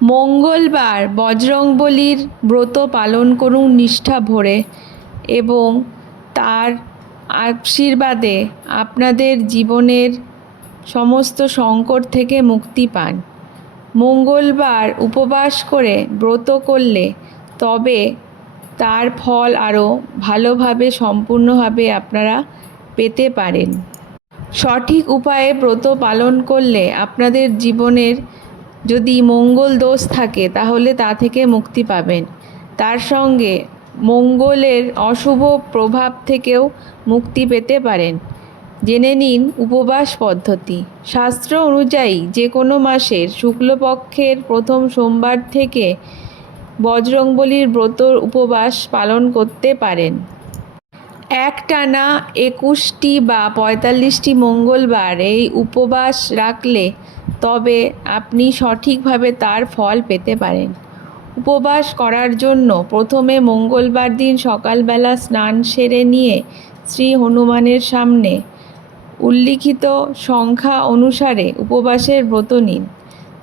মঙ্গলবার বজরংবলীর ব্রত পালন করুন নিষ্ঠা ভরে এবং তার আশীর্বাদে আপনাদের জীবনের সমস্ত সংকট থেকে মুক্তি পান। মঙ্গলবার উপবাস করে ব্রত করলে তবে তার ফল আরও ভালোভাবে সম্পূর্ণভাবে আপনারা পেতে পারেন। সঠিক উপায়ে ব্রত পালন করলে আপনাদের জীবনের যদি মঙ্গল দোষ থাকে তাহলে তা থেকে মুক্তি পাবেন। তার সঙ্গে মঙ্গলের অশুভ প্রভাব থেকেও মুক্তি পেতে পারেন। জেনে নিন উপবাস পদ্ধতি। শাস্ত্র অনুযায়ী যে কোনো মাসের শুক্লপক্ষের প্রথম সোমবার থেকে বজরংবলীর ব্রত উপবাস পালন করতে পারেন। একটানা 21টি বা 45টি মঙ্গলবার এই উপবাস রাখলে তবে আপনি সঠিকভাবে তার ফল পেতে পারেন। উপবাস করার জন্য প্রথমে মঙ্গলবার দিন সকালবেলা স্নান সেরে নিয়ে শ্রী হনুমানের সামনে উল্লিখিত সংখ্যা অনুসারে উপবাসের ব্রত নিন।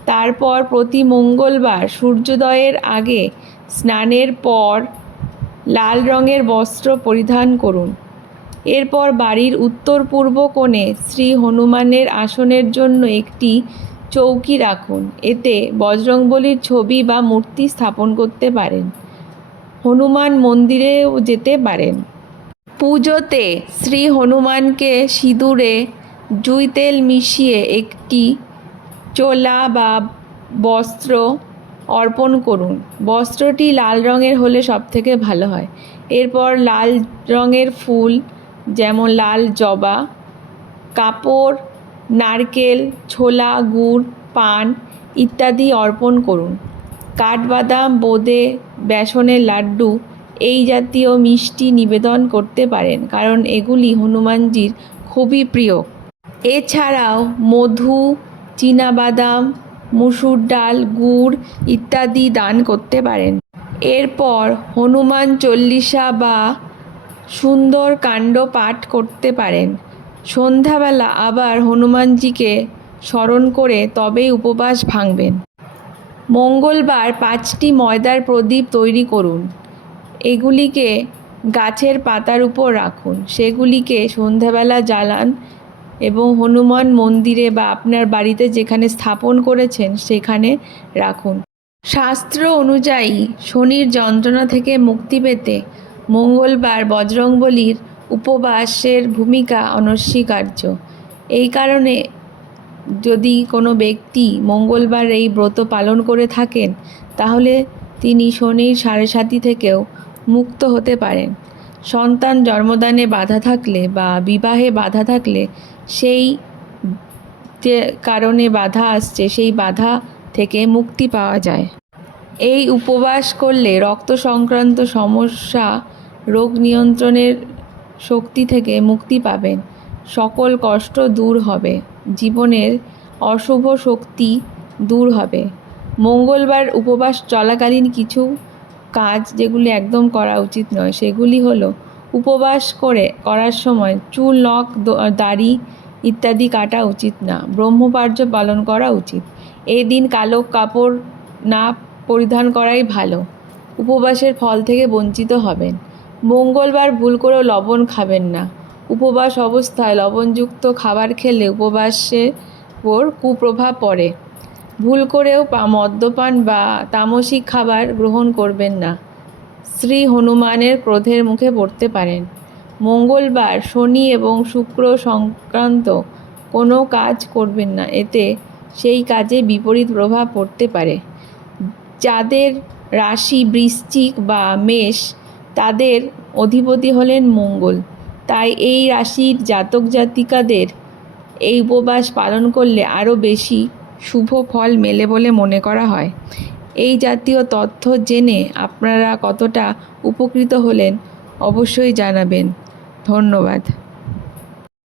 তারপর প্রতি মঙ্গলবার সূর্যোদয়ের আগে স্নানের পর লাল রঙের বস্ত্র পরিধান করুন। এরপর বাড়ির উত্তর পূর্ব কোণে শ্রী হনুমানের আসনের জন্য একটি চৌকি রাখুন। এতে বজরংবলীর ছবি বা মূর্তি স্থাপন করতে পারেন। হনুমান মন্দিরেও যেতে পারেন। পুজোতে শ্রী হনুমানকে সিঁদুরে জুঁই তেল মিশিয়ে একটি চোলা বা বস্ত্র অর্পণ করুন। বস্ত্রটি লাল রঙের হলে সবথেকে ভালো হয়। এরপর লাল রঙের ফুল যেমন লাল জবা, কাপড়, নারকেল, ছোলা, গুড়, পান ইত্যাদি অর্পণ করুন। কাঠবাদাম, বোঁদে, বেসনের লাড্ডু এই জাতীয় মিষ্টি নিবেদন করতে পারেন, কারণ এগুলি হনুমানজির খুবই প্রিয়। এছাড়াও মধু, চীনাবাদাম, মুসুর ডাল, গুড় ইত্যাদি দান করতে পারেন। এরপর হনুমান চল্লিশা বা সুন্দর কাণ্ড পাঠ করতে পারেন। সন্ধ্যাবেলা আবার হনুমানজিকে স্মরণ করে তবেই উপবাস ভাঙবেন। মঙ্গলবার 5টি ময়দার প্রদীপ তৈরি করুন। এগুলিকে গাছের পাতার উপর রাখুন। সেগুলিকে সন্ধ্যাবেলা জ্বালান এবং হনুমান মন্দিরে বা আপনার বাড়িতে যেখানে স্থাপন করেছেন সেখানে রাখুন। শাস্ত্র অনুযায়ী শনির যন্ত্রণা থেকে মুক্তি পেতে মঙ্গলবার বজরংবলীর উপবাসের ভূমিকা অনস্বীকার্য। এই কারণে যদি কোনো ব্যক্তি মঙ্গলবার এই ব্রত পালন করে থাকেন তাহলে তিনি শনির সাড়েসাতি থেকেও মুক্ত হতে পারেন। সন্তান জন্মদানে বাধা থাকলে বা বিবাহে বাধা থাকলে সেই যে কারণে বাধা আসছে সেই বাধা থেকে মুক্তি পাওয়া যায়। এই উপবাস করলে রক্ত সংক্রান্ত সমস্যা, রোগ নিয়ন্ত্রণের শক্তি থেকে মুক্তি পাবেন। সকল কষ্ট দূর হবে, জীবনের অশুভ শক্তি দূর হবে। মঙ্গলবার উপবাস চলাকালীন কিছু কাজ যেগুলি একদম করা উচিত নয় সেগুলি হলো উপবাস করার সময় চুল, নখ, দাড়ি ইত্যাদি কাটা উচিত না। ব্রহ্মচর্য পালন করা উচিত। এই দিন কালো কাপড় না পরিধান করাই ভালো। উপবাসের ফল থেকে বঞ্চিত হবেন। মঙ্গলবার ভুল করেও লবণ খাবেন না। উপবাস অবস্থায় লবণযুক্ত খাবার খেলে উপবাসের উপর কুপ্রভাব পড়ে। ভুল করেও মদ্যপান বা তামসিক খাবার গ্রহণ করবেন না। শ্রী হনুমানের ক্রোধের মুখে পড়তে পারেন। মঙ্গলবার শনি এবং শুক্র সংক্রান্ত কোনো কাজ করবেন না, এতে সেই কাজে বিপরীত প্রভাব পড়তে পারে। যাদের রাশি বৃশ্চিক বা মেষ তাদের অধিপতি হলেন মঙ্গল, তাই এই রাশির জাতক জাতিকাদের এই উপবাস পালন করলে আরও বেশি শুভ ফল মেলে বলে মনে করা হয়। এই জাতীয় তথ্য জেনে আপনারা কতটা উপকৃত হলেন অবশ্যই জানাবেন। ধন্যবাদ।